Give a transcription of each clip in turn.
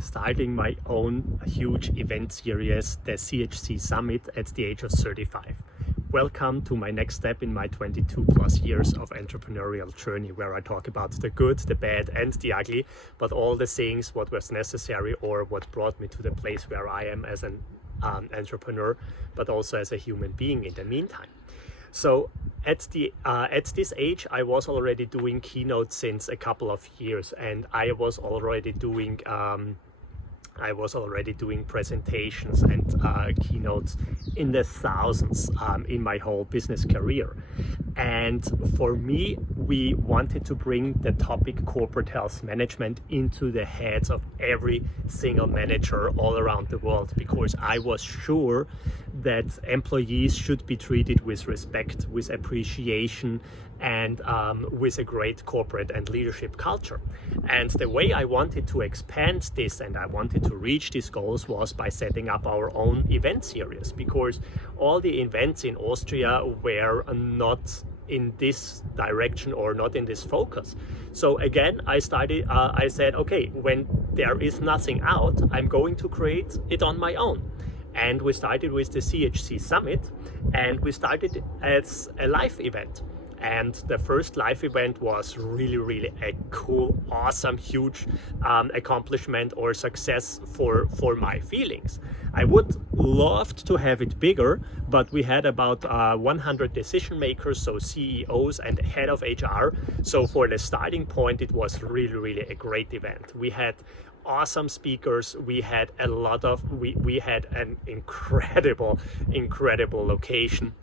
starting my own huge event series, the CHC Summit, at the age of 35. Welcome to my next step in my 22 plus years of entrepreneurial journey, where I talk about the good, the bad and the ugly, but all the things what was necessary or what brought me to the place where I am as an entrepreneur, but also as a human being in the meantime. So at this age, I was already doing keynotes since a couple of years, and I was already doing presentations and keynotes in the thousands in my whole business career. And for me, we wanted to bring the topic corporate health management into the heads of every single manager all around the world, because I was sure that employees should be treated with respect, with appreciation, and with a great corporate and leadership culture. And the way I wanted to expand this and I wanted to reach these goals was by setting up our own event series, because all the events in Austria were not in this direction or not in this focus. So again, I said, okay, when there is nothing out, I'm going to create it on my own. And we started with the CHC Summit, and we started as a live event. And the first live event was really a cool, awesome, huge accomplishment or success for my feelings. I would love to have it bigger, but we had about 100 decision makers, so CEOs and head of HR. So for the starting point, it was really a great event. We had awesome speakers. We had we had an incredible location,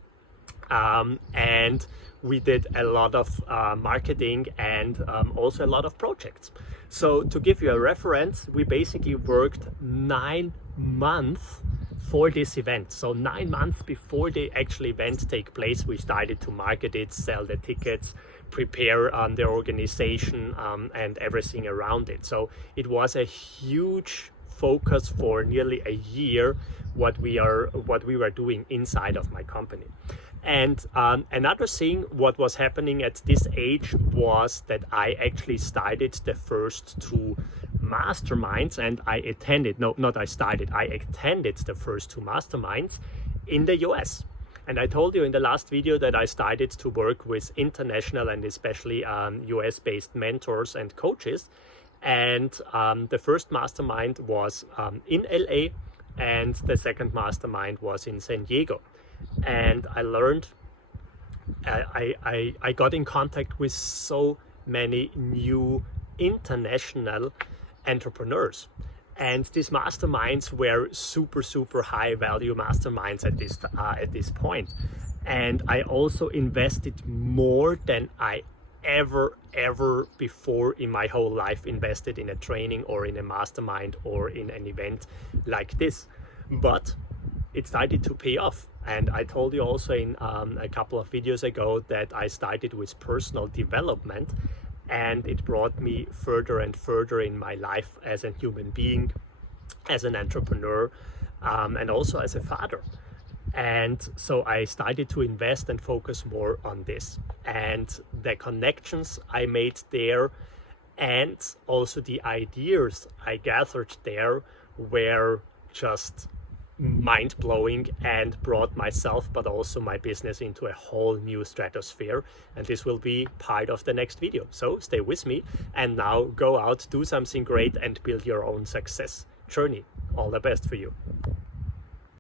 and we did a lot of marketing and also a lot of projects. So to give you a reference, we basically worked 9 months for this event. So 9 months before the actual event take place, we started to market it, sell the tickets, prepare the organization and everything around it. So it was a huge focus for nearly a year what we were doing inside of my company. And another thing what was happening at this age was that I actually started the first 2 masterminds, and I attended the first 2 masterminds in the US. And I told you in the last video that I started to work with international and especially US-based mentors and coaches. And the first mastermind was in LA, and the second mastermind was in San Diego. And I learned, I got in contact with so many new international entrepreneurs. And these masterminds were super high value masterminds at this point. And I also invested more than I ever before in my whole life invested in a training or in a mastermind or in an event like this. But it started to pay off. And I told you also in a couple of videos ago that I started with personal development, and it brought me further and further in my life as a human being, as an entrepreneur, and also as a father. And so I started to invest and focus more on this. And the connections I made there and also the ideas I gathered there were just mind-blowing and brought myself but also my business into a whole new stratosphere. And this will be part of the next video, so stay with me and now go out, do something great and build your own success journey. All the best for you.